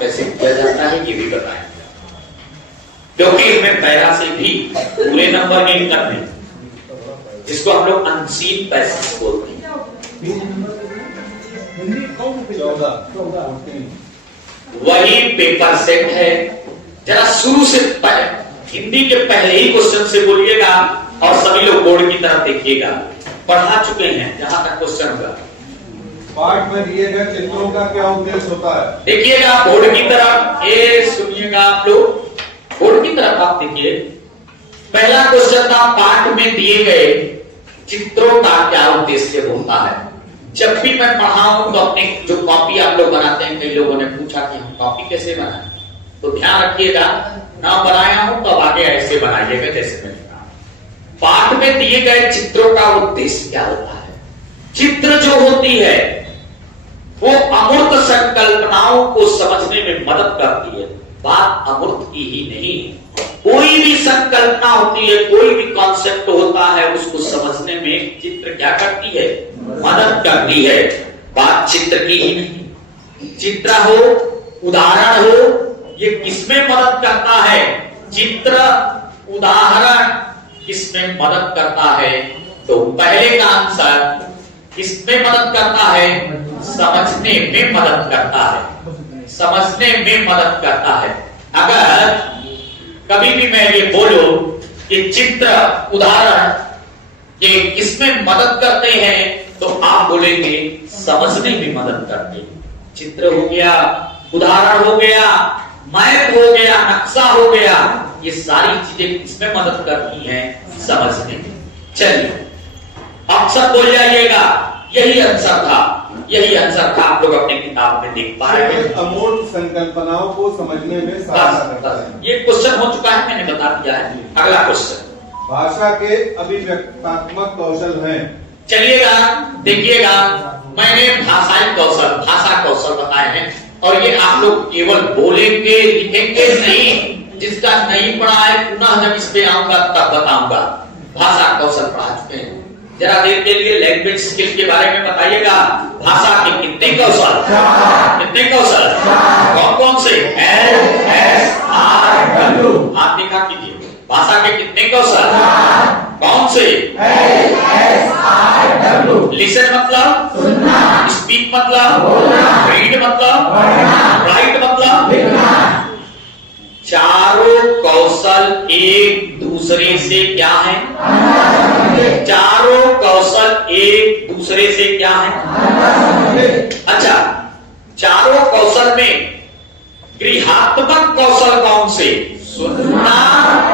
कैसे किया जाता है ये भी बताएंगे, क्योंकि इसमें पैरा से भी पूरे नंबर गेन करने, जिसको हम लोग अनसीन पैसेज बोलते हैं। वही पेपर सेट है। जरा शुरू से हिंदी के पहले ही क्वेश्चन से बोलिएगा और सभी लोग बोर्ड की तरफ देखिएगा। पढ़ा चुके हैं जहां तक क्वेश्चन होगा। पाठ में दिए गए चित्रों का क्या उद्देश्य होता है? देखिएगा बोर्ड की तरफ, ये सुनिएगा आप लोग, बोर्ड की तरफ आप देखिए। पहला क्वेश्चन था पाठ में दिए गए चित्रों का क्या उद्देश्य होता है। जब भी मैं पढ़ाऊं तो अपने जो कॉपी आप लोग बनाते हैं, कई लोगों ने पूछा कि हम कॉपी कैसे बनाएं, तो ध्यान रखिएगा, ना बनाया हूं तो आगे ऐसे बनाइएगा जैसे मैंने कहा। पाठ में दिए गए चित्रों का उद्देश्य क्या होता है। चित्र जो होती है वो अमूर्त संकल्पनाओं को समझने में मदद करती है। बात अमूर्त की ही नहीं, कोई भी संकल्पना होती है, कोई भी कॉन्सेप्ट होता है, उसको समझने में चित्र क्या करती है, मदद करती है। बात चित्र की ही नहीं, चित्र हो, उदाहरण हो, ये किसमें मदद करता है। चित्र उदाहरण किसमें मदद करता है, तो पहले का आंसर किसमें मदद करता है, समझने में मदद करता है, समझने में मदद करता है। अगर कभी भी मैं ये बोलूं कि चित्र उदाहरण ये किसमें मदद करते हैं, तो आप बोलेंगे समझने में मदद करते हैं। चित्र हो गया, उदाहरण हो गया, मैप हो गया, नक्शा हो गया, ये सारी चीजें किसमें मदद करती हैं, समझने में। चलिए अक्सर बोल जाइएगा, यही आंसर था, यही आंसर था, आप लोग अपने किताब में देख पा रहे हैं। अमूर्त संकल्पनाओं को समझने में सहायता करता है। ये क्वेश्चन हो चुका है, मैंने बता दिया है। अगला क्वेश्चन, भाषा के अभिव्यक्तात्मक कौशल हैं। चलिएगा देखिएगा, मैंने भाषाई कौशल, भाषा कौशल बताए हैं, और ये आप लोग केवल बोलेंगे लिखेंगे नहीं। जिसका नहीं पढ़ा है पुनः जब इस पे आऊंगा तब बताऊंगा। भाषा कौशल पढ़ा चुके हैं, जरा देर के लिए लैंग्वेज स्किल के बारे में बताइएगा। भाषा के कितने कौशल, कितने कौशल, कौन कौन से, LSRW, आप देखा कीजिए। भाषा के कितने कौशल, कौन से, LSRW। लिसन मतलब सुनना, स्पीक मतलब बोलना, रीड मतलब पढ़ना, राइट मतलब लिखना। चारों कौशल एक दूसरे से क्या है, चारों कौशल एक दूसरे से क्या है। अच्छा, चारों कौशल में गृहात्मक कौशल कौन से, सुनना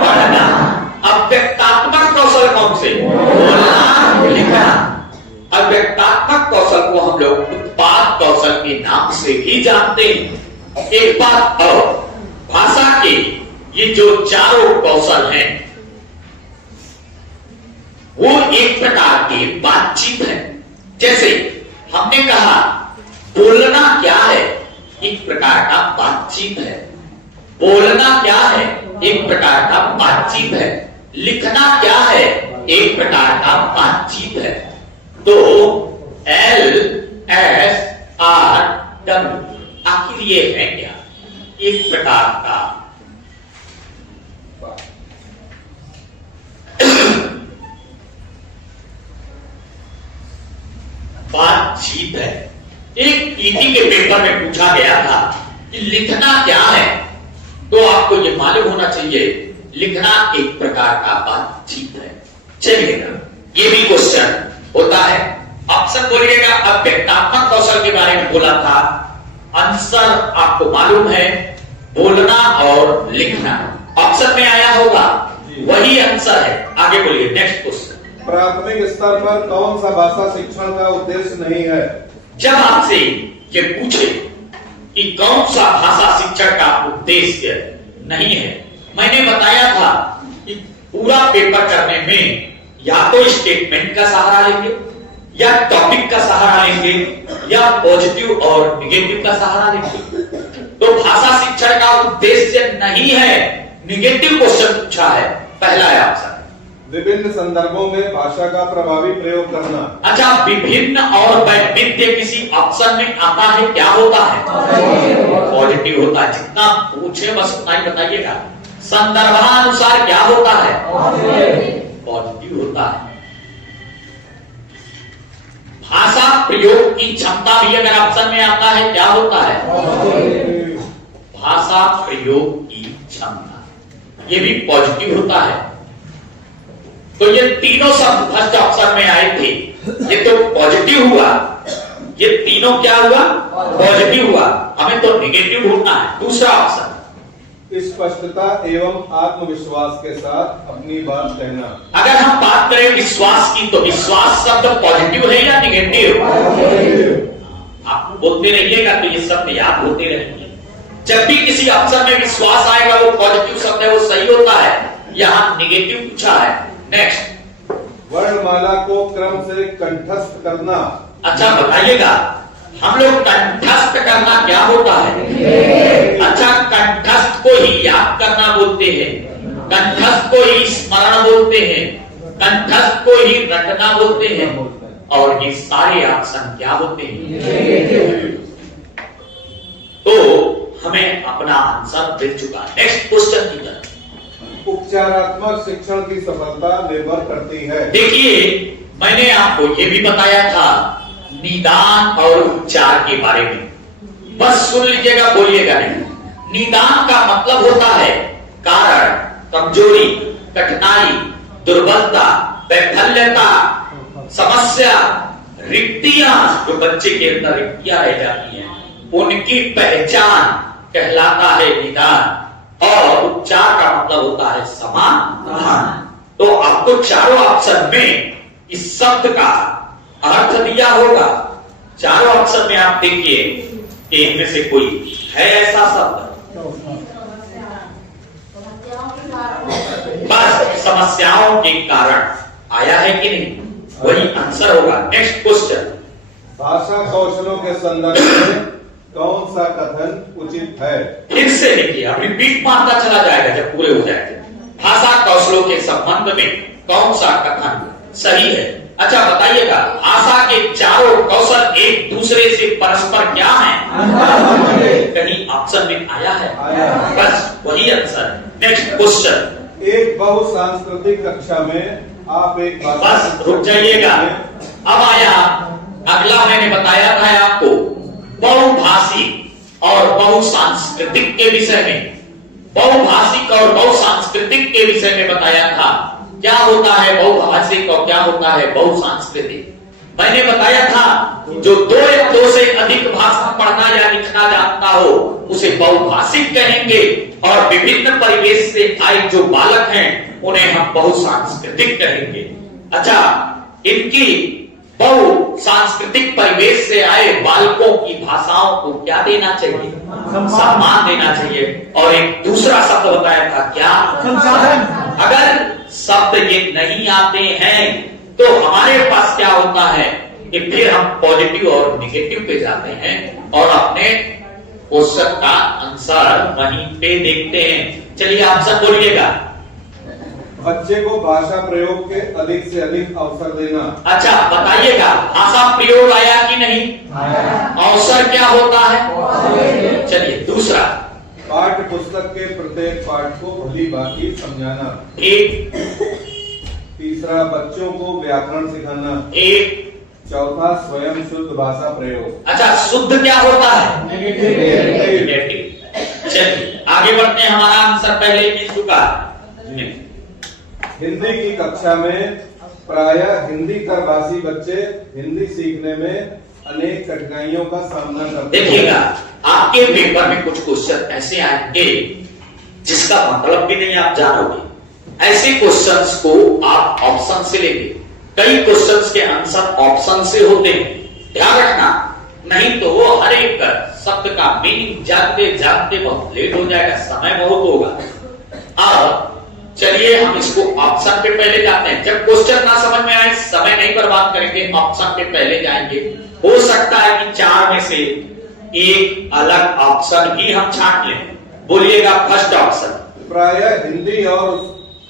पढ़ना। अव्यक्तात्मक कौशल कौन से, बोलना लिखना। अव्यक्तात्मक कौशल को हम लोग उत्पाद कौशल के नाम से भी जानते हैं। एक बात और, भाषा के ये जो चारों कौशल हैं वो एक प्रकार की बातचीत है। जैसे हमने कहा बोलना क्या है, एक प्रकार का बातचीत है। बोलना क्या है, एक प्रकार का बातचीत है। लिखना क्या है, एक प्रकार का बातचीत है। तो LSRW आखिर ये है क्या, एक प्रकार का बातचीत है। एक ईटी के पेपर में पूछा गया था कि लिखना क्या है, तो आपको ये मालूम होना चाहिए लिखना एक प्रकार का बातचीत है। चलिएगा, ये भी क्वेश्चन होता है। ऑप्शन बोलिएगा, अव्यक्तात्मक कौशल के बारे में बोला था, आंसर आपको मालूम है बोलना और लिखना। ऑप्शन में आया होगा, वही आंसर है। आगे बोलिए, नेक्स्ट क्वेश्चन। प्राथमिक स्तर पर कौन सा भाषा शिक्षण का उद्देश्य नहीं है। जब आपसे ये पूछे कि कौन सा भाषा शिक्षण का उद्देश्य नहीं है, मैंने बताया था कि पूरा पेपर करने में या तो स्टेटमेंट का सहारा लेंगे, या टॉपिक का सहारा लेंगे, या पॉजिटिव और निगेटिव का सहारा लेंगे। तो भाषा शिक्षण का उद्देश्य नहीं है, निगेटिव क्वेश्चन पूछा है, पहला है ऑप्शन। विभिन्न संदर्भों में भाषा का प्रभावी प्रयोग करना। अच्छा, विभिन्न और वैविध्य किसी ऑप्शन में आता है, क्या होता है, पॉजिटिव पॉजिटिव होता है। जितना पूछे बस उतना ही बताइएगा। संदर्भानुसार क्या होता है? पॉजिटिव होता है। भाषा प्रयोग की क्षमता भी अगर ऑप्शन में आता है क्या होता है? भाषा प्रयोग की क्षमता, ये भी पॉजिटिव होता है। तो ये तीनों शब्द फर्स्ट ऑप्शन में आए थे, ये तो पॉजिटिव हुआ, ये तीनों क्या हुआ? पॉजिटिव हुआ। हमें तो निगेटिव ढूंढना है। दूसरा ऑप्शन, स्पष्टता एवं आत्मविश्वास के साथ अपनी बात कहना। अगर हम बात करें विश्वास की, तो विश्वास शब्द पॉजिटिव है या निगेटिव? आप बोलते रहिएगा तो ये शब्द याद होते रहेंगे। जब भी किसी ऑप्शन में विश्वास आएगा वो पॉजिटिव शब्द है, वो सही होता है। यहां निगेटिव पूछा है। नेक्स्ट, वर्णमाला को क्रम से कंठस्थ करना। अच्छा बताइएगा, हम लोग कंठस्थ करना क्या होता है? अच्छा, कंठस्थ को ही याद करना बोलते हैं, कंठस्थ को ही स्मरण बोलते हैं, कंठस्थ को ही रटना बोलते हैं, और ये सारे ऑप्शन क्या होते हैं? तो हमें अपना आंसर मिल चुका है। नेक्स्ट क्वेश्चन की तरफ। उपचारात्मक शिक्षण की सफलता निर्भर करती है। देखिए, मैंने आपको ये भी बताया था निदान और उपचार के बारे में। बस सुन लीजिएगा, बोलिएगा नहीं। निदान का मतलब होता है कारण, कमजोरी, कठिनाई, दुर्बलता, वैफल्यता, समस्या, रिक्तियां, जो बच्चे के अंदर रिक्तियां रह जाती हैं, उनकी पहचान कहलाता है निदान। और उपचार का मतलब होता है समाधान। तो आपको चारों ऑप्शन में इस शब्द का अर्थ दिया होगा। चारों ऑप्शन में आप देखिए कि इनमें से कोई है ऐसा शब्द? बस समस्याओं के कारण आया है कि नहीं, वही आंसर होगा। नेक्स्ट क्वेश्चन, भाषा कौशलों के संदर्भ में कौन सा कथन उचित है? फिर से देखिए, अब रिपीट मारता चला जाएगा जब पूरे हो जाएंगे। भाषा कौशलों के संबंध में कौन सा कथन सही है? अच्छा बताइएगा, भाषा के चारों कौशल एक दूसरे से परस्पर क्या है? कहीं ऑप्शन में आया है? बस वही आंसर। नेक्स्ट क्वेश्चन, एक बहुसांस्कृतिक कक्षा में आप एक बस रुक जाइएगा। अब आया अगला, मैंने बताया था आपको बहुभाषी और बहुसांस्कृतिक के विषय में। बहुभाषिक और बहुसांस्कृतिक के विषय में बताया था। क्या होता है बहुभाषिक और क्या होता है बहुसांस्कृतिक? मैंने बताया था जो दो या दो से अधिक भाषा पढ़ना या लिखना जानता हो उसे बहुभाषिक कहेंगे, और विभिन्न परिवेश से आए जो बालक हैं उन्हें हम बहुसांस्कृतिक कहेंगे। अच्छा, इनकी बहुसांस्कृतिक परिवेश से आए बालकों की भाषाओं को क्या देना चाहिए? सम्मान देना चाहिए। और एक दूसरा शब्द बताया था, क्या? संसाधन। अगर शब्द ये नहीं आते हैं तो हमारे पास क्या होता है कि फिर हम पॉजिटिव और निगेटिव पे जाते हैं और अपने क्वेश्चन का आंसर वहीं पे देखते हैं। चलिए आप सब बोलिएगा। बच्चे को भाषा प्रयोग के अधिक से अधिक अवसर देना। अच्छा बताइएगा, भाषा प्रयोग आया कि नहीं? अवसर क्या होता है? चलिए दूसरा, पाठ्य पुस्तक के प्रत्येक पाठ को भली भांति समझाना। एक। तीसरा, बच्चों को व्याकरण सिखाना। एक। चौथा, स्वयं शुद्ध भाषा प्रयोग। अच्छा, शुद्ध क्या होता है? नेगेटिव। चलिए आगे बढ़ते हैं, हमारा आंसर पहले मिल चुका। हिंदी की कक्षा में प्रायः हिंदी भाषी बच्चे हिंदी सीखने में अनेक कठिनाइयों का सामना करते हैं। देखिएगा, आपके पेपर में कुछ क्वेश्चन ऐसे आएंगे जिसका मतलब भी नहीं आप जानोगे। ऐसे क्वेश्चंस को आप ऑप्शन से लेंगे। कई क्वेश्चंस के आंसर ऑप्शन से होते हैं, ध्यान रखना, नहीं तो वो हर एक शब्द का मीनिंग जानते जानते बहुत लेट हो जाएगा, समय बहुत होगा। अब चलिए हम इसको ऑप्शन पे पहले जाते हैं। जब क्वेश्चन ना समझ में आए, समय नहीं बर्बाद करेंगे, ऑप्शन पे पहले जाएंगे। हो सकता है कि चार में से एक अलग ऑप्शन ही हम छांट लें। बोलिएगा फर्स्ट ऑप्शन। प्रायः हिंदी और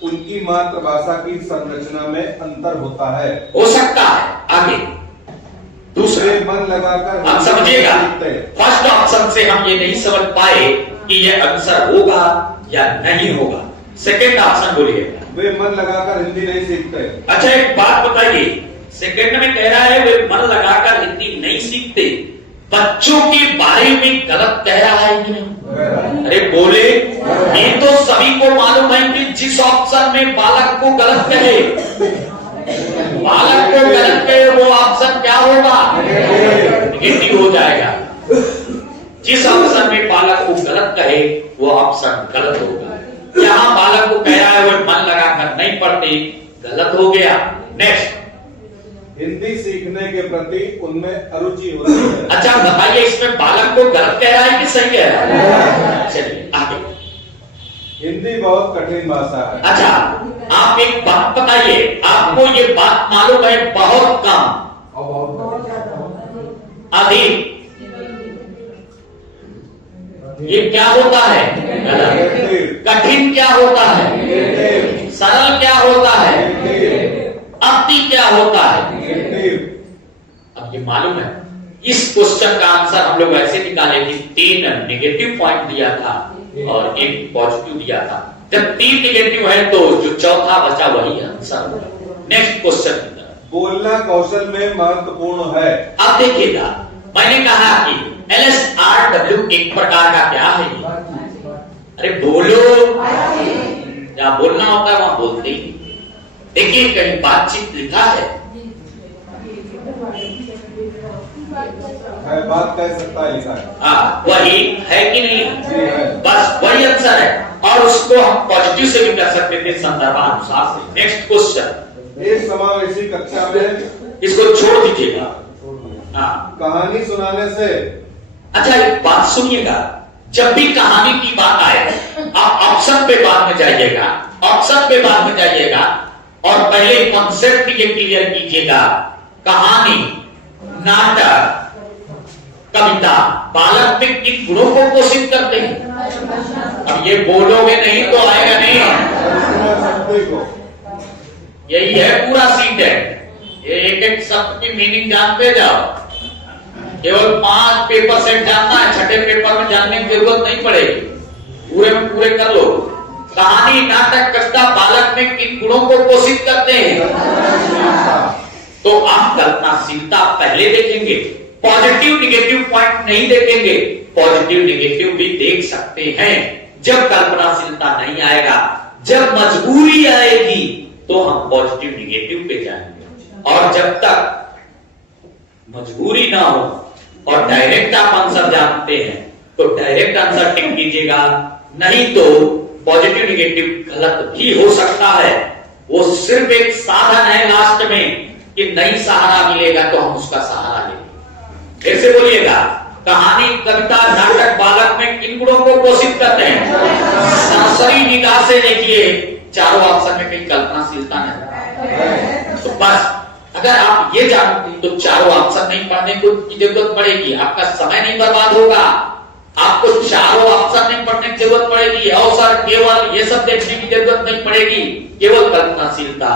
उनकी मातृभाषा की संरचना में अंतर होता है। हो सकता है। आगे दूसरा, वे मन लगाकर आप समझिएगा, सीखते हैं। फर्स्ट ऑप्शन से हम ये नहीं समझ पाए कि ये आंसर होगा या नहीं होगा। सेकंड ऑप्शन बोलिएगा। वे मन लगाकर हिंदी नहीं सीखते। अच्छा एक बात बताइए, सेकंड में कह रहा है वे मन लगाकर हिंदी नहीं सीखते, बच्चों के बारे में गलत कह रहा है कि नहीं? अरे बोले, ये तो सभी को मालूम है कि जिस ऑप्शन में बालक को गलत कहे, बालक को गलत कहे, वो ऑप्शन क्या होगा? नेगेटिव हो जाएगा। जिस ऑप्शन में बालक को गलत कहे वो ऑप्शन गलत होगा। यहां बालक को कह रहा है वो मन लगाकर नहीं पढ़ते, गलत हो गया। नेक्स्ट, हिंदी सीखने के प्रति उनमें अरुचि होती है। अच्छा बताइए, इसमें बालक को गलत कह रहा है कि सही कह रहा है? चलिए आगे। हिंदी बहुत कठिन भाषा है। अच्छा आप एक बात बताइए, आपको ये बात मालूम है बहुत कम, अधिक, ये क्या होता है? कठिन क्या होता है? सरल क्या होता है? अति क्या होता है? अब ये मालूम है, इस क्वेश्चन का आंसर हम लोग ऐसे निकाले कि 3 नेगेटिव पॉइंट दिया था और 1 पॉजिटिव दिया था। जब 3 नेगेटिव है तो जो चौथा बचा वही आंसर। नेक्स्ट क्वेश्चन, बोलना कौशल में महत्वपूर्ण है। आप देखिएगा, मैंने कहा कि LSRW एक प्रकार का क्या है? अरे बोलो, जहां बोलना होता है वहां बोलते ही। देखिए कहीं बातचीत लिखा है, बात कह सकता है लिखा है। हाँ वही है कि नहीं? जी है। बस वही आंसर है, और उसको हम पॉजिटिव से भी कर सकते थे संदर्भानुसार से। नेक्स्ट क्वेश्चन, एक समावेशी कक्षा में, इसको छोड़ दीजिएगा। हाँ कहानी सुनाने से। अच्छा एक बात सुनिएगा, जब भी कहानी की बात आए आप ऑप्शन पे बाद में जाइएगा, ऑप्शन पे बाद में जाइएगा और पहले कॉन्सेप्ट ये क्लियर कीजिएगा। कहानी, नाटक, कविता बालक में किन गुणों को पोषित करते हैं? अब ये बोलोगे नहीं तो आएगा नहीं। यही है पूरा सीट है, एक एक शब्द की मीनिंग जानते जाओ। केवल 5 पेपर सेट जानना है, छठे पेपर में जानने की जरूरत नहीं पड़ेगी, पूरे में पूरे कर लो। कहानी, नाटक, कविता बालक में किन गुणों को पोषित करते हैं? तो आप कल्पनाशीलता पहले देखेंगे, पॉजिटिव निगेटिव पॉइंट नहीं देखेंगे। पॉजिटिव निगेटिव भी देख सकते हैं जब कल्पनाशीलता नहीं आएगा। जब मजबूरी आएगी तो हम पॉजिटिव निगेटिव पे जाएंगे, और जब तक मजबूरी ना हो और डायरेक्ट आप आंसर जानते हैं तो डायरेक्ट आंसर टिक कीजिएगा, नहीं तो पॉजिटिव निगेटिव गलत भी हो सकता है। वो सिर्फ एक साधन है लास्ट में कि नहीं सहारा मिलेगा तो हम उसका सहारा लेंगे। ऐसे बोलिएगा, कहानी, कविता, नाटक बालक में किन गुणों को पोषित करते हैं? सरसरी निगाह से देखिए, चारों ऑप्शन में कहीं कल्पनाशीलता नहीं। तो बस अगर आप ये जानते तो चारों ऑप्शन नहीं पढ़ने की जरूरत पड़ेगी, आपका समय नहीं बर्बाद होगा, आपको चारों ऑप्शन नहीं पढ़ने की जरूरत पड़ेगी, अवसर केवल ये सब देखने की जरूरत नहीं पड़ेगी, केवल कल्पनाशीलता,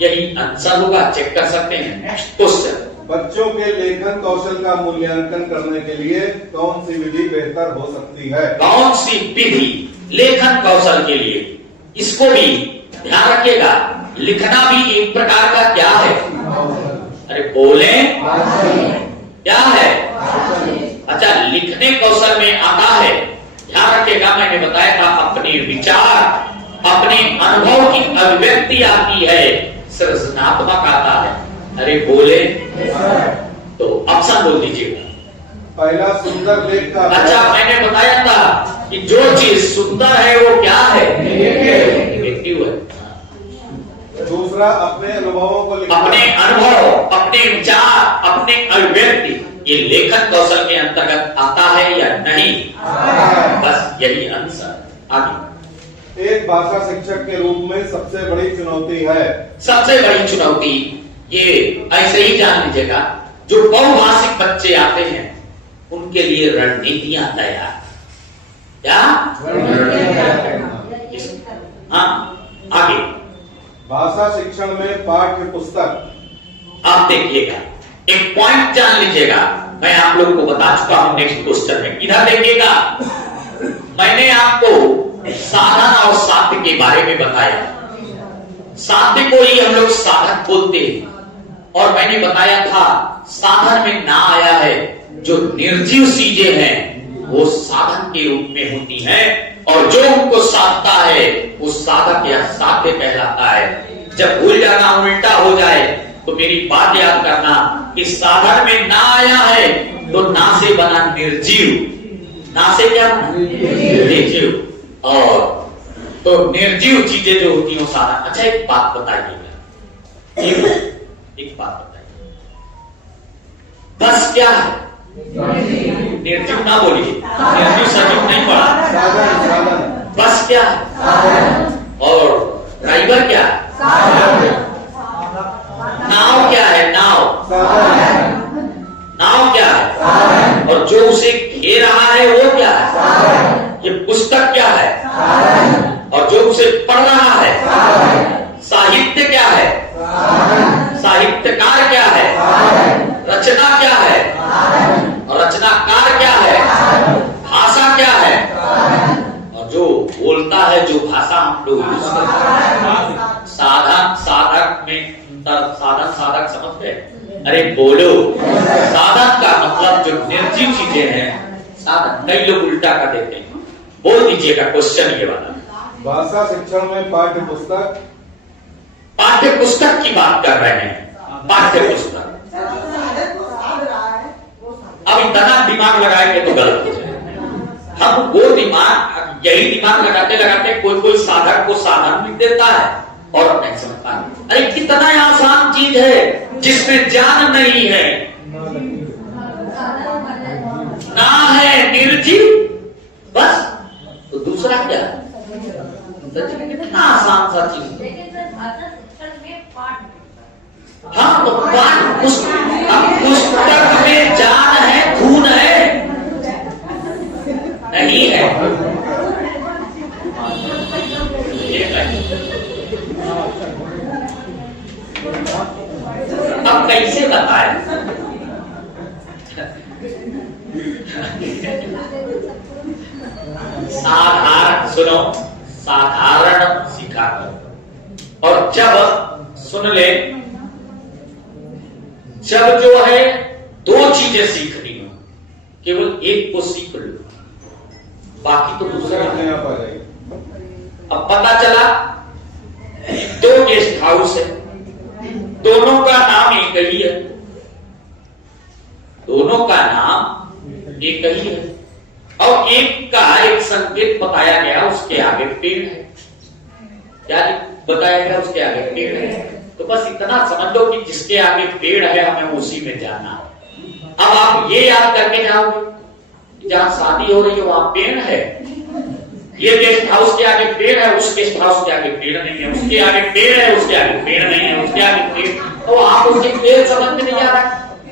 यही आंसर होगा। चेक कर सकते हैं। नेक्स्ट क्वेश्चन, बच्चों के लेखन कौशल का मूल्यांकन करने के लिए कौन सी विधि बेहतर हो सकती है? कौन सी विधि लेखन कौशल के लिए? इसको भी ध्यान रखिएगा, लिखना भी एक प्रकार का क्या है? अरे बोले, क्या है? अच्छा लिखने कौशल में आता है, ध्यान रखिएगा, मैंने बताया था अपने विचार, अपने अनुभव की अभिव्यक्ति आती है, सृजनात्मक आता है। अरे बोले, तो ऑप्शन बोल दीजिएगा। पहला, सुंदर लेख का। अच्छा मैंने बताया था कि जो चीज सुंदर है वो क्या है? नेगेटिव है। दूसरा, अपने अनुभवों को लिखना। अपने अनुभव, अपने विचार, अपने अभिव्यक्ति, ये लेखन कौशल के अंतर्गत आता है या नहीं? बस यही आंसर। आगे, एक भाषा शिक्षक के रूप में सबसे बड़ी चुनौती है। सबसे बड़ी चुनौती ये ऐसे ही जान लीजिएगा, जो बहुभाषिक बच्चे आते हैं उनके लिए रणनीतियां तैयार। क्या? हाँ आगे, भाषा शिक्षण में पाठ्य पुस्तक। आप देखिएगा, एक पॉइंट जान लीजिएगा, मैं आप लोग को बता चुका हूं नेक्स्ट क्वेश्चन में। इधर देखिएगा, मैंने आपको साधन और साध्य के बारे में बताया। साध्य को ही हम लोग साधक बोलते हैं, और मैंने बताया था साधन में ना आया है जो निर्जीव चीजें हैं वो साधन के रूप में होती हैं, और जो उनको साधता है वो साधक या साध्य कहलाता है। जब भूल जाना उल्टा हो जाए तो मेरी बात याद करना कि साधन में ना आया है तो ना से बना निर्जीव, ना से क्या निर्जीव, और तो निर्जीव चीजें जो होती हैं वो साधन। अच्छा एक बात बताइएगा, एक बात बताइए, बस क्या है? निर्जीव ना बोलिए, निर्जीव सजीव नहीं पड़ा। बस क्या है? और ड्राइवर क्या है? नाव क्या है? नाव क्या है? और जो उसे घेर रहा है वो क्या है? ये पुस्तक क्या है? और जो उसे पढ़ रहा है? साहित्य क्या है? साहित्यकार क्या है? रचना क्या है? और रचनाकार क्या है? भाषा क्या है? और जो बोलता है, जो भाषा हम लोग यूज करते हैं, साधन साधक में साधन साधक समझ गए? अरे बोलो, साधन का मतलब जो निर्जीव चीजें हैं साधन। कई लोग उल्टा कर देते हैं। बोल दीजिएगा क्वेश्चन ये वाला। भाषा शिक्षण में पाठ्य पुस्तक, पाठ्य पुस्तक की बात कर रहे हैं। पाठ्य पुस्तक, अब इतना दिमाग लगाएंगे तो गलत हो जाएगा। हम वो दिमाग, यही दिमाग लगाते लगाते कोई साधक को साधन भी देता है और नहीं समझता। अरे कितना आसान चीज है जिसमें जान नहीं है, ना है निर्जीव, बस। तो दूसरा क्या है? कितना आसान सा चीज। हाँ, तो पाठ पुस्तक में जान है, खून है? नहीं है। अब कैसे बताएं? साधारण सुनो, साधारण सीखा करो। और जब सुन ले, जब जो है दो चीजें सीखनी हो, केवल एक को सीख लो, बाकी तो दूसरा अपने आप आ जाएगी। अब पता चला दो गेस्ट हाउस है, दोनों का नाम एक ही है, दोनों का नाम एक ही है, और एक का एक संकेत बताया गया, उसके आगे पेड़ है। क्या बताया गया? उसके आगे पेड़ है। तो बस इतना समझ लो कि जिसके आगे पेड़ है हमें उसी में जाना। अब आप ये याद करके जाओगे, जहां शादी हो रही है वहां पेड़ है, ये गेस्ट हाउस के आगे पेड़ है, उस गेस्ट हाउस के आगे पेड़ नहीं है, उसके आगे पेड़ है, उसके आगे पेड़ नहीं है, उसके आगे पेड़, तो आप उसके पेड़ समझ में नहीं आ रहा।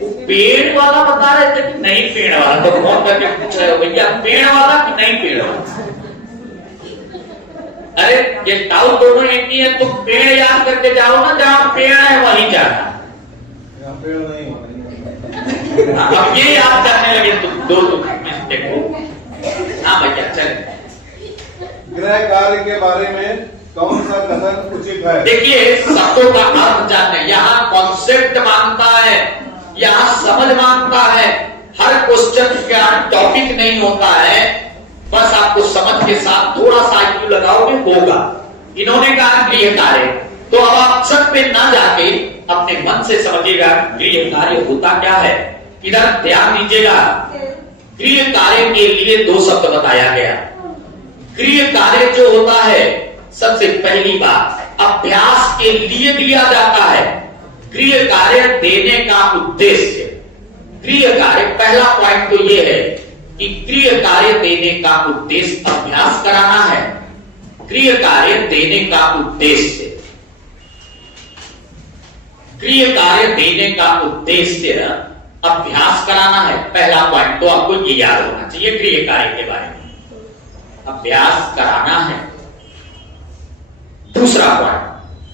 वो पेड़ वाला बता रहे थे कि नहीं पेड़ वाला, तो फोन करके पूछ रहे हो भैया पेड़ वाला कि नहीं पेड़ वाला? अरे गेस्ट हाउस दोनों एक ही है, तो पेड़ याद करके जाओ ना, जहां पेड़ है वहीं जाना। पेड़ नहीं होना। अब ये याद करने लगे तो दो मिस्टेक हो। हाँ भैया चले। गृह कार्य के बारे में कौन सा कथन उचित है? देखिए, शब्दों का अर्थ जानते हैं, यहाँ कॉन्सेप्ट मांगता है, यहाँ समझ मांगता है। हर क्वेश्चन का टॉपिक नहीं होता है, बस आपको समझ के साथ थोड़ा सा IQ लगाओगे होगा। इन्होंने कहा गृह कार्य, तो अब आप सब पे ना जाके अपने मन से समझिएगा गृह कार्य होता क्या है। इधर ध्यान दीजिएगा, गृह कार्य के लिए दो शब्द बताया गया। गृह कार्य जो होता है, सबसे पहली बात अभ्यास के लिए दिया जाता है। गृह कार्य देने का उद्देश्य, गृह कार्य पहला पॉइंट तो यह है कि गृह कार्य देने का उद्देश्य अभ्यास कराना है। गृह कार्य देने का उद्देश्य, गृह कार्य देने का उद्देश्य अभ्यास कराना है। पहला पॉइंट तो आपको ये याद होना चाहिए गृह कार्य के बारे में, अभ्यास कराना है। दूसरा पॉइंट,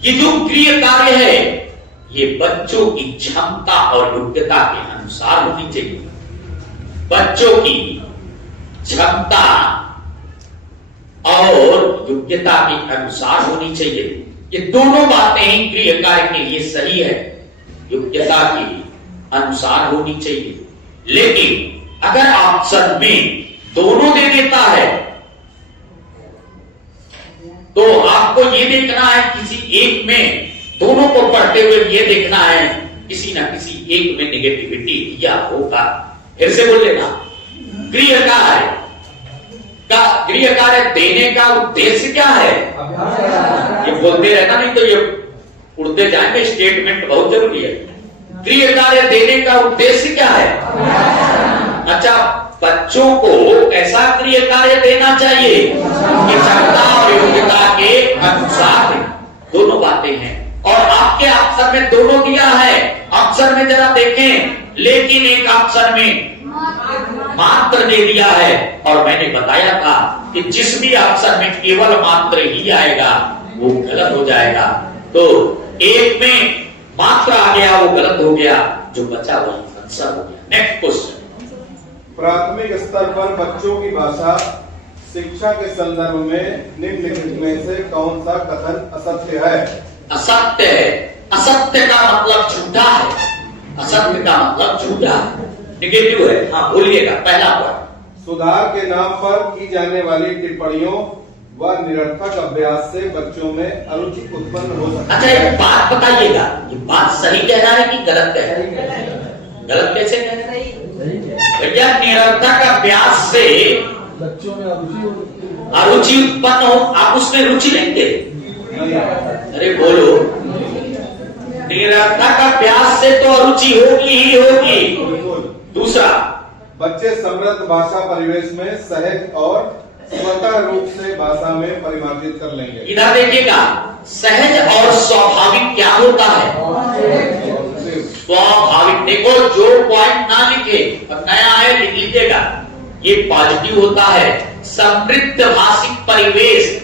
ये जो गृह कार्य है ये बच्चों की क्षमता और योग्यता के अनुसार होनी चाहिए। बच्चों की क्षमता और योग्यता के अनुसार होनी चाहिए। ये दोनों बातें ही गृह कार्य के लिए सही है, योग्यता के अनुसार होनी चाहिए। लेकिन अगर ऑप्शन में दोनों दे देता है तो आपको ये देखना है, किसी एक में दोनों को पढ़ते हुए ये देखना है किसी ना किसी एक में नेगेटिविटी दिया होगा। फिर से बोल लेना, गृह कार्य देने का उद्देश्य क्या है? ये बोलते रहना, नहीं तो ये उड़ते जाएंगे। स्टेटमेंट बहुत जरूरी है। गृह कार्य देने का उद्देश्य क्या है? अच्छा, बच्चों को ऐसा गृह कार्य देना चाहिए कि क्षमता और योग्यता के अनुसार। दोनों बातें हैं और आपके ऑप्शन में दोनों दिया है। ऑप्शन में जरा देखें, लेकिन एक ऑप्शन में मात्र दे दिया है और मैंने बताया था कि जिस भी ऑप्शन में केवल मात्र ही आएगा वो गलत हो जाएगा। तो एक में मात्र आ गया, वो गलत हो गया, जो बचा वो आंसर हो गया। Next question. प्राथमिक स्तर पर बच्चों की भाषा शिक्षा के संदर्भ में निम्नलिखित में से कौन सा कथन असत्य है? असत्य है। असत्य का मतलब झूठा है। असत्य का मतलब झूठा है, नेगेटिव है। हाँ बोलिएगा। पहला पॉइंट, सुधार के नाम पर की जाने वाली टिप्पणियों व निरर्थक अभ्यास से बच्चों में अरुचि उत्पन्न हो सकती है। अच्छा एक बात बताइएगा, ये बात सही कह रहा है कि गलत कह रहा है? गलत कैसे कह रहा है भैया? निरर्थक अभ्यास से बच्चों में अरुचि उत्पन्न हो, आप उसमें रुचि लेंगे? अरे बोलो, निरर्थक अभ्यास से तो अरुचि होगी ही होगी। दूसरा, बच्चे समृद्ध भाषा परिवेश में सहज और स्वतः रूप से भाषा में परिमार्जित कर लेंगे। इधर देखिएगा, सहज और स्वाभाविक क्या होता है? स्वाभाविक। देखो, जो पॉइंट ना लिखे और नया है लिख लीजिएगा, ये पॉजिटिव होता है। समृद्ध भाषिक परिवेश,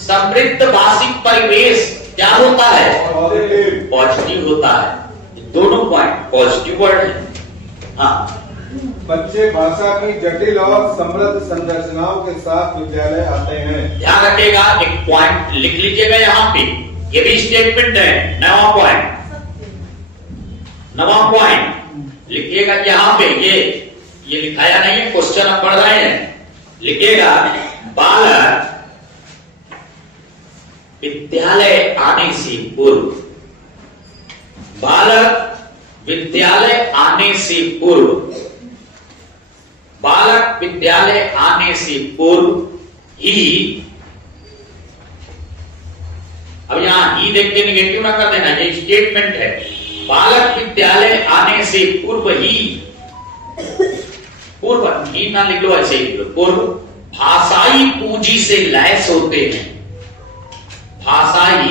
समृद्ध भाषिक परिवेश क्या होता है? पॉजिटिव होता है। दोनों पॉइंट पॉजिटिव वर्ड है। हाँ, बच्चे भाषा की जटिल और समृद्ध संरचनाओं के साथ विद्यालय आते हैं। ध्यान रखिएगा, एक पॉइंट लिख लीजिएगा यहाँ पे, ये भी स्टेटमेंट है। नवा पॉइंट, नवा पॉइंट लिखिएगा यहाँ पे। ये लिखाया नहीं है, क्वेश्चन आप पढ़ रहे हैं। लिखिएगा, बालक विद्यालय आने से पूर्व, बालक विद्यालय आने से पूर्व, बालक विद्यालय आने से पूर्व ही, अब यहां ही देख के निगेटिव ना कर देना, ये स्टेटमेंट है। बालक विद्यालय आने से पूर्व ही, पूर्व ही ना लिख लो, ऐसे ही लिख लो, पूर्व भाषाई पूंजी से लैस होते हैं। भाषाई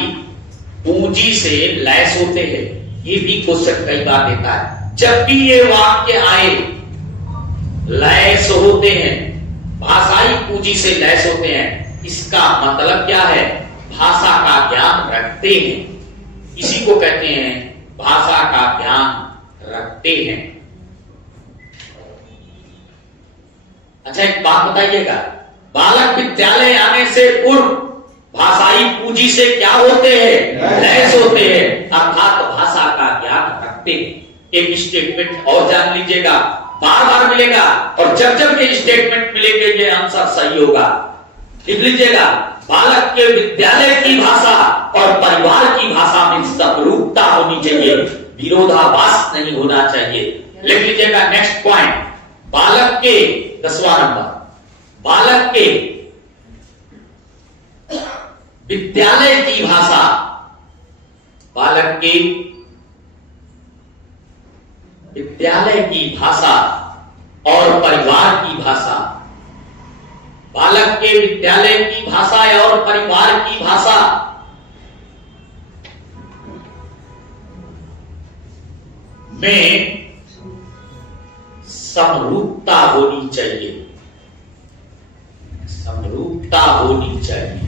पूंजी से लैस होते हैं। ये भी क्वेश्चन कई बार देता है। जब भी ये वाक्य आए, लैस होते हैं, भाषाई पूंजी से लैस होते हैं, इसका मतलब क्या है? भाषा का ज्ञान रखते हैं। इसी को कहते हैं भाषा का ज्ञान रखते हैं। अच्छा एक बात बताइएगा, बालक विद्यालय आने से पूर्व भाषाई पूंजी से क्या होते हैं? लैस होते हैं, अर्थात भाषा का ज्ञान रखते हैं। एक स्टेटमेंट और जान लीजिएगा, बार बार मिलेगा और जब जब ये स्टेटमेंट मिलेंगे ये आंसर सही होगा। लिख लीजिएगा, बालक के विद्यालय की भाषा और परिवार की भाषा में समरूपता होनी चाहिए, विरोधाभास नहीं होना चाहिए। लिख लीजिएगा नेक्स्ट पॉइंट, बालक के 10वां नंबर, बालक के विद्यालय की भाषा, बालक के विद्यालय की भाषा और परिवार की भाषा, बालक के विद्यालय की भाषा और परिवार की भाषा में समरूपता होनी चाहिए, समरूपता होनी चाहिए।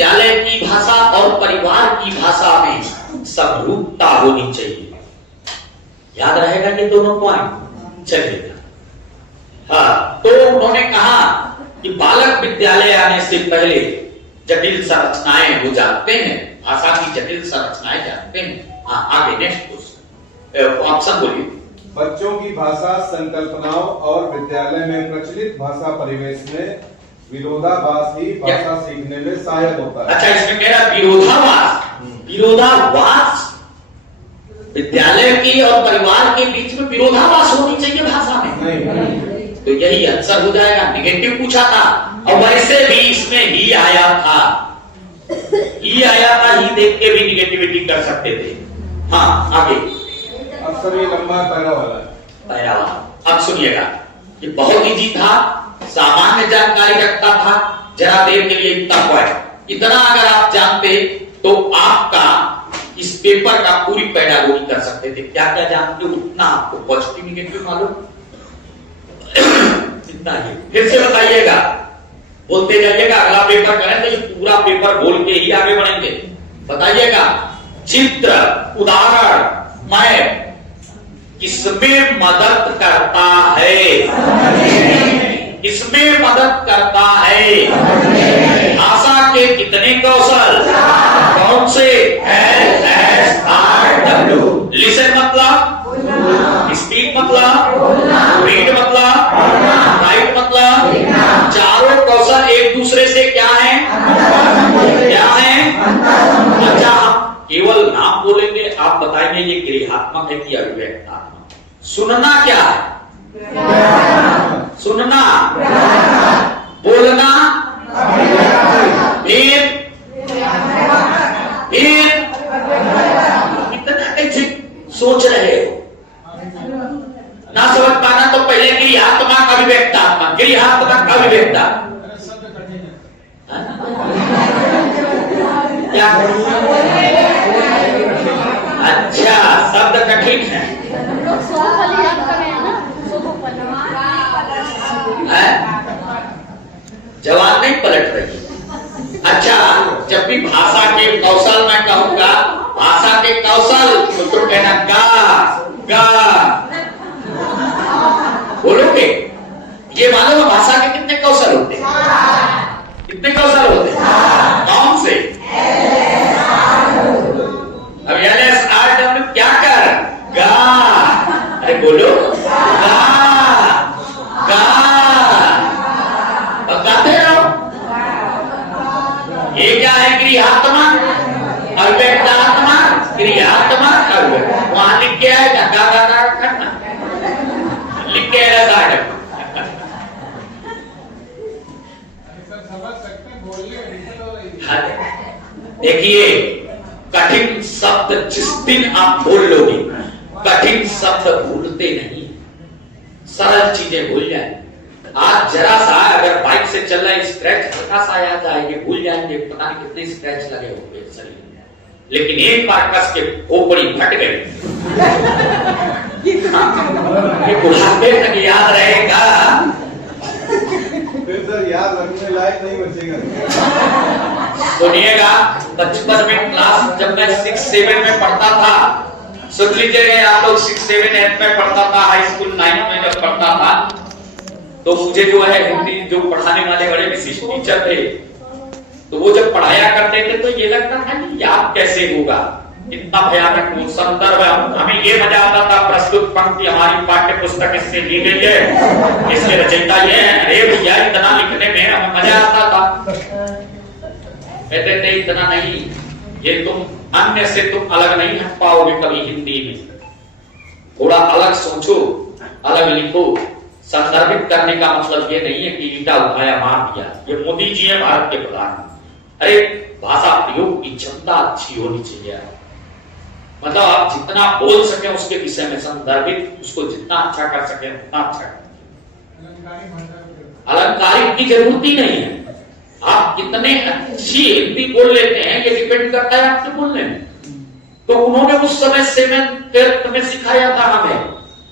विद्यालय की भाषा और परिवार की भाषा में समरूपता होनी चाहिए। याद रहेगा कि दोनों पॉइंट चलिएगा। हाँ, तो उन्होंने कहा कि बालक विद्यालय आने से पहले जटिल संरचनाएं वो जानते हैं, भाषा की जटिल संरचनाएं जानते हैं। हाँ, आगे नेक्स्ट क्वेश्चन, ऑप्शन बोलिए। बच्चों की भाषा संकल्पनाओं और विद्यालय में प्रचलित भाषा परिवेश में विरोधाभास ही भाषा सीखने में सहायक होता है। अच्छा, इसमें कह रहा विरोधाभास। विरोधाभास विद्यालय की और परिवार के बीच में विरोधाभास होनी चाहिए भाषा में, नहीं, तो यही आंसर हो जाएगा। नेगेटिव पूछा था और वैसे भी इसमें ही आया था, ही आया था, ही देख के भी निगेटिविटी कर सकते थे। हाँ, आगे अक्सर ये लंबा पैरा वाला है। पैरा वाला। अब सुनिएगा, ये बहुत इजी था, सामान्य जानकारी रखता था। जरा देर के लिए इतना पॉइंट, इतना अगर आप जानते तो आपका इस पेपर का पूरी पैडागोजी कर सकते थे। क्या क्या जानते हो उतना आपको पॉजिटिव निगेटिव मालूम, इतना ही। फिर से बताइएगा, बोलते जाइएगा। अगला पेपर करें तो ये पूरा पेपर बोल के ही आगे बढ़ेंगे। बताइएगा, चित्र, उदाहरण, मैप किसमें मदद करता है? किसमें मदद करता है? भाषा के कितने कौशल? कौन से? LSRW। लिसन मतलब, स्पीक मतलब, रीड मतलब, राइट मतलब, चारों कौशल एक दूसरे से क्या है? क्या है? अच्छा, केवल नाम बोलेंगे, आप बताएंगे ये गृहात्मक है कि अभिव्यक्तात्मक? सुनना क्या है? सुनना, बोलना, फिर इतना कैसे सोच रहे हो? ना समझ पाना तो पहले गृहात्मक अभिव्यक्तात्मक, गृहात्मक अभिव्यक्ता क्या? अच्छा, शब्द कठिन है। जवाब नहीं पलट रही। अच्छा, जब भी भाषा के कौशल मैं कहूंगा, भाषा के कौशल तो कहना गा बोलोगे। ये मालूम है भाषा के कितने कौशल होते हैं? कितने कौशल होते हैं? कौन से? अब LSRW क्या कर? गा। अरे बोलो, गा बताते रहो। ये क्या है? गृहात्मक अभिव्यक्तात्मक, गृहात्मक अभिव्यक्त। वहां लिख के आएगा गा करना, लिख के आएगा। देखिए, कठिन शब्द जिस दिन आप बोल लोगे, कठिन शब्द भूलते नहीं, सरल चीजें भूल जाए। आज जरा सा अगर बाइक से चल रहा है, स्क्रैच हल्का सा याद आएंगे, भूल जाएंगे, पता नहीं कितने स्क्रैच लगे होंगे शरीर में, लेकिन एक बार कस के खोपड़ी फट गई, ये बुढ़ापे तक याद रहेगा। फिर सर याद रखने लायक नहीं बचेगा। सुनिएगा, बचपन में क्लास जब मैं 6-7 में पढ़ता था, सुन लीजिएगा आप लोग, 6-7-8 में पढ़ता था, हाई स्कूल 9 में जब पढ़ता था, तो मुझे जो है हिंदी जो पढ़ाने वाले बड़े विशिष्ट टीचर थे, तो वो जब पढ़ाया करते थे तो ये लगता था कि याद कैसे होगा, इतना भयानक वो संदर्भ। हमें ये मजा आता था, प्रस्तुत पंक्ति हमारी पाठ्य पुस्तक इससे ली गई है, इसके रचयिता ये है, अरे भैया इतना लिखने में हमें मजा आता था। कहते थे इतना नहीं, ये तुम अन्य से तुम अलग नहीं हट पाओगे कभी हिंदी में, थोड़ा अलग सोचो, अलग लिखो। संदर्भित करने का मतलब ये नहीं है कि ईटा उठाया मार दिया। ये मोदी जी है भारत के प्रधानमंत्री। अरे भाषा प्रयोग की क्षमता अच्छी होनी चाहिए, मतलब आप जितना बोल सके उसके विषय में संदर्भित, उसको जितना अच्छा कर सके उतना अच्छा कर। अलंकारिक की जरूरत ही नहीं है। आप कितने अच्छी हिंदी बोल लेते हैं ये डिपेंड करता है आपके बोलने में। तो उन्होंने उस समय से में सिखाया था हमें,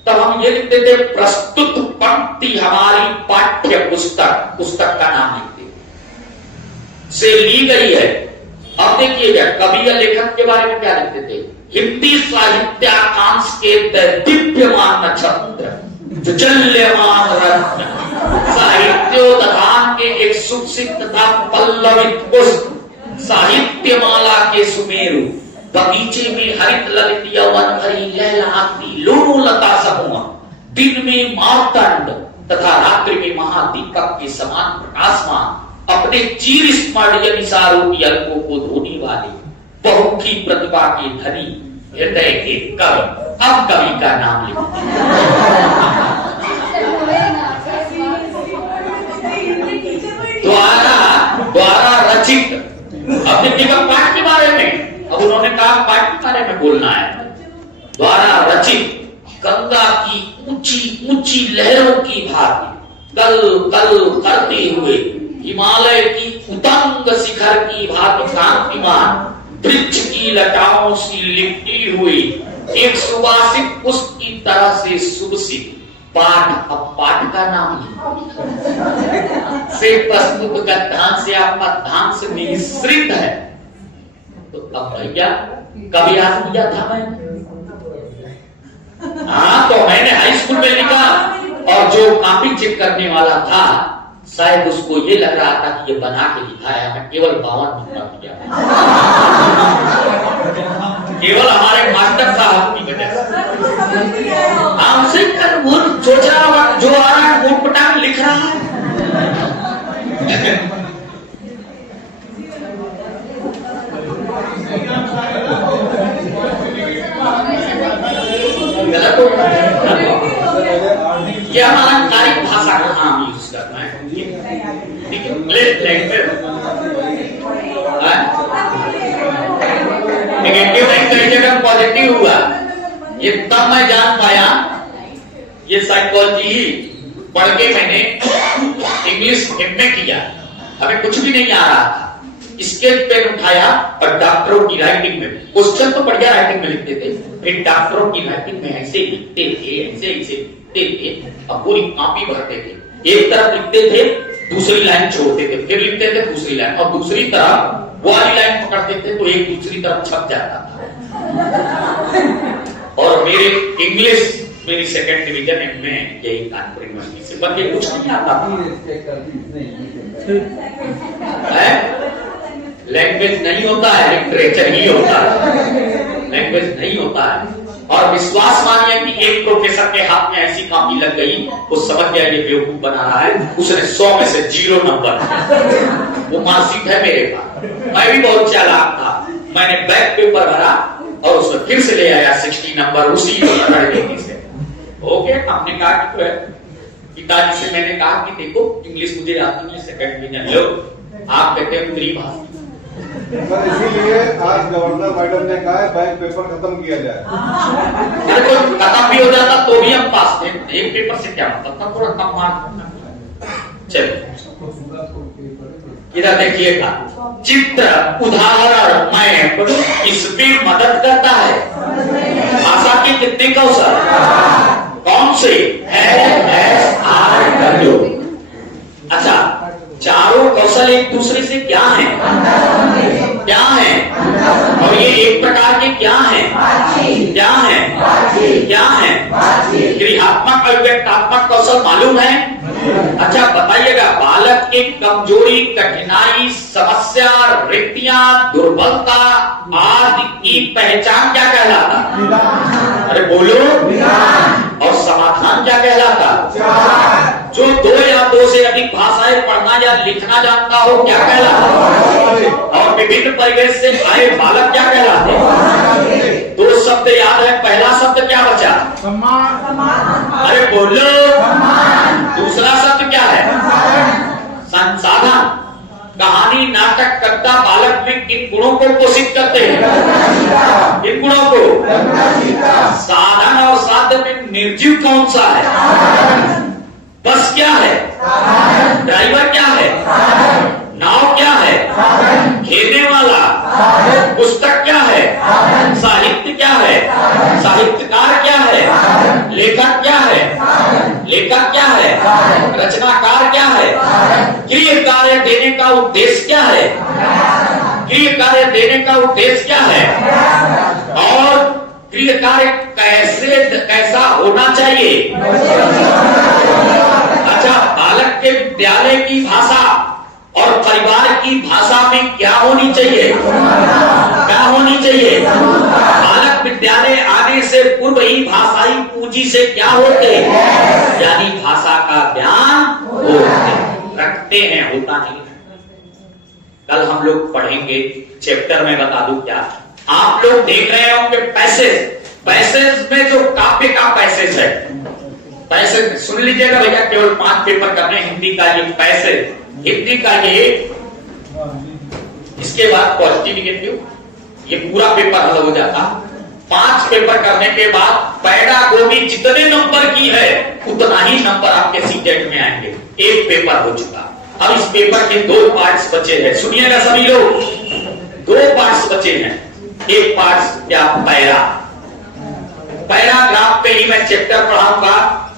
तब हम ये लिखते थे, प्रस्तुत पंक्ति हमारी पाठ्य पुस्तक, पुस्तक का नाम लिखते। से ली गई है। अब देखिएगा कवि या लेखक के बारे में क्या लिखते थे। हिंदी साहित्याकांश के दिव्यमान नक्षत्र, जल्यमान रत्न, साहित्योद्यान के एक सुशिक्षित तथा पल्लवित पुष्प, साहित्यमाला के सुमेरु, बगीचे में हरित ललित यौवन भरी लहलहाती लोलता समूह, दिन में मार्तंड तथा रात्रि में महादीपक के समान प्रकाशमान, अपने चिर स्मरणीय निसारूपी अल्पों को धोने वाले, बहुमुखी प्रतिभा के धनी, हृदय के कवि। अब कवि का नाम लिखते द्वारा रचित। अब देखिएगा पाठ के बारे में, अब उन्होंने कहा पाठ के बारे में बोलना है। द्वारा रचित गंगा की ऊंची ऊंची लहरों की भांति कल कल करते हुए, हिमालय की उतंग शिखर की भांति कांतिमान, वृक्ष की लताओं से लिपटी हुई एक सुवासित पुष्प की तरह से सुभसित पाठ। अब पाठ का नाम से प्रस्तुत गद्यांश से पद्यांश मिश्रित है। तो अब भैया कभी आज दिया था मैंने, हाँ तो मैंने हाई स्कूल में लिखा, और जो कॉपी चेक करने वाला था शायद उसको ये लग रहा था कि ये बना के लिखा है। मैं केवल 52 नंबर दिया, केवल हमारे मास्टर साहब की वजह से। हमसे वो सोच रहा जो आ रहा है वोट पटांग लिख रहा है। गलत हो ये हमारा कार्य भाषा का नाम यूज करना है। ठीक है, नेगेटिव कई जगह पॉजिटिव हुआ, ये तब मैं जान पाया ये साइकोलॉजी ही पढ़ के मैंने इंग्लिश एमए किया। हमें कुछ भी नहीं आ रहा था, स्केच पेन उठाया और डॉक्टरों की राइटिंग में क्वेश्चन तो बढ़िया राइटिंग में लिखते थे, फिर डॉक्टरों की राइटिंग में ऐसे लिखते थे, ऐसे ऐसे लिखते थे, अब पूरी कॉपी भरते थे। एक तरफ लिखते थे, दूसरी लाइन छोड़ते थे, फिर लिखते थे दूसरी लाइन, और दूसरी तरफ वो वाली लाइन पकड़ते थे तो एक दूसरी तरफ छप जाता था। और मेरे इंग्लिश मेरी सेकंड डिवीजन में यही कानपुर यूनिवर्सिटी से, बल्कि कुछ नहीं आता था। लैंग्वेज नहीं होता है, लिटरेचर ही होता है, लैंग्वेज नहीं होता है। और विश्वास मानिए कि एक प्रोफेसर के हाथ में ऐसी कॉपी लग गई, वो समझ गया ये बेवकूफ बना रहा है, उसने 100 में से 0 नंबर। वो मार्कशीट है मेरे पास। मैं भी बहुत चालाक था, मैंने बैक पेपर भरा और उसमें फिर से ले आया 60 नंबर उसी लड़के से। ओके, हमने कहा कि तो है, पिताजी से मैंने कहा कि देखो इंग्लिश मुझे आती नहीं, सेकंड डिवीजन लो, आप कहते हैं उत्तरी भाषा। सर इसीलिए आज गवर्नर मैडम ने कहा है बैक पेपर खत्म किया जाए। अरे तो खत्म भी हो जाता तो भी हम पास थे, एक पेपर से क्या मतलब, थोड़ा कम मार्क। चलिए इधर देखिएगा, चित्र उदाहरण मैं इसमें मदद करता है। भाषा के कितने कौशल, कौन से? LSRW। अच्छा, चारों कौशल एक दूसरे से क्या है? क्या है? और ये एक प्रकार के क्या है? क्या है? क्या है? क्रियात्मक और व्यक्तात्मक कौशल मालूम है? अच्छा बताइएगा, बालक की कमजोरी, कठिनाई, समस्या, रिक्तियां, दुर्बलता आदि की पहचान क्या कहलाता? अरे बोलो। और समाधान क्या कहलाता? जो 2 या 2 से अधिक भाषाएं पढ़ना या लिखना जानता हो क्या कहलाता? और विभिन्न परिवेश से आए बालक क्या कहलाते? 2 शब्द याद है, पहला शब्द क्या बचा? अरे बोलो। दूसरा शब्द क्या है? संसाधन। कहानी, नाटक, कविता बालक में किन गुणों को पोषित करते हैं? किन गुणों को? साधन और साध्य में निर्जीव कौन सा है? बस क्या है? ड्राइवर क्या है? नाव क्या है? खेलने वाला। पुस्तक क्या है? साहित्य क्या है? साहित्यकार क्या है? लेखक क्या है? लेखक क्या है? रचनाकार क्या है? गृह कार्य देने का उद्देश्य क्या है? गृह कार्य देने का उद्देश्य क्या है? और गृह कार्य कैसा होना चाहिए? अच्छा, बालक के विद्यालय की भाषा और परिवार की भाषा में क्या होनी चाहिए? क्या होनी चाहिए? बालक विद्यालय आने से पूर्व ही भाषाई पूंजी से क्या होते? यानी भाषा का ज्ञान रखते हैं, होता नहीं। कल हम लोग पढ़ेंगे चैप्टर में, बता दूं क्या, आप लोग देख रहे होंगे पैसेज में जो काव्य का पैसेज है, पैसेज सुन लीजिएगा भैया, केवल 5 पेपर करने हिंदी का ये पैसेज, हिंदी का ये, इसके बाद पॉजिटिव निगेटिव, ये पूरा पेपर हल हो जाता। 5 पेपर करने के बाद पैडागोजी जितने नंबर की है उतना ही नंबर आपके सीटेट में आएंगे। एक पेपर हो चुका, अब इस पेपर के 2 पार्ट्स बचे हैं। सुनिएगा सभी लोग, 2 पार्ट्स बचे हैं। एक पार्ट क्या? पैराग्राफ पे ही मैं चैप्टर पढ़ाऊंगा।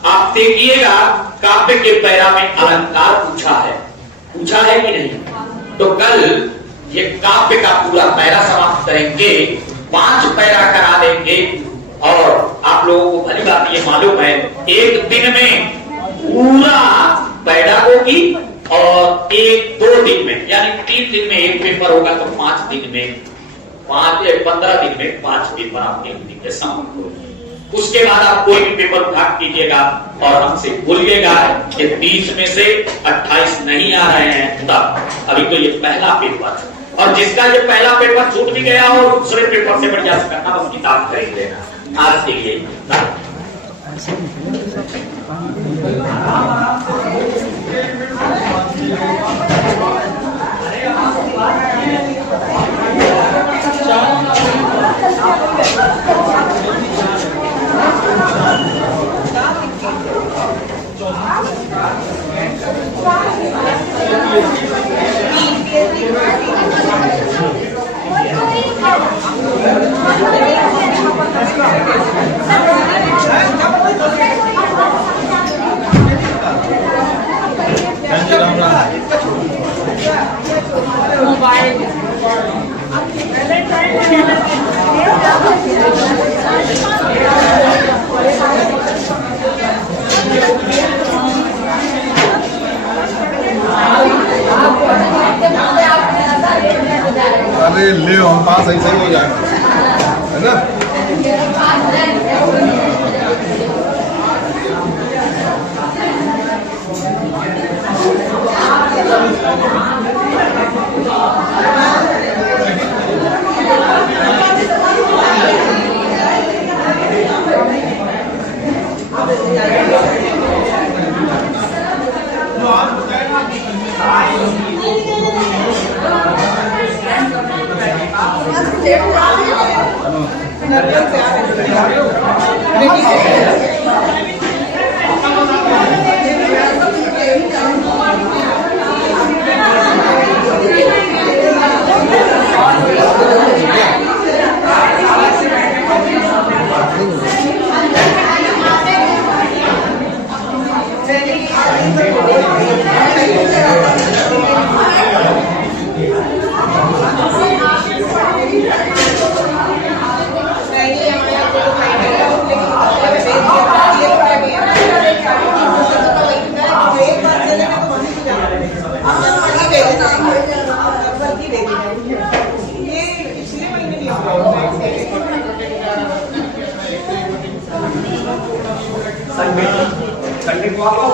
आप देखिएगा, काव्य के पैरा में अलंकार पूछा है कि नहीं? तो कल ये काव्य का पूरा पैरा समाप्त करेंगे, 5 पैरा करा देंगे। और आप लोगों को भली बात ये मालूम है, एक दिन में पूरा पैडागोजी और 1-2 दिन में, यानी 3 दिन में एक पेपर होगा, तो 5 दिन में 15 दिन में 5 पेपर आपके हिंदी के समाप्त होंगे। उसके बाद आप कोई भी पेपर उठा कीजिएगा और हमसे बोलिएगा कि 30 में से 28 नहीं आ रहे हैं, तब अभी तो ये पहला पेपर है। और जिसका ये पहला पेपर छूट भी गया और दूसरे पेपर से बढ़िया से करना, बस किताब खरीद लेना। आज के लिए अरे ले हम पास ऐसे ही हो जाएगा, है ना? संडे को आप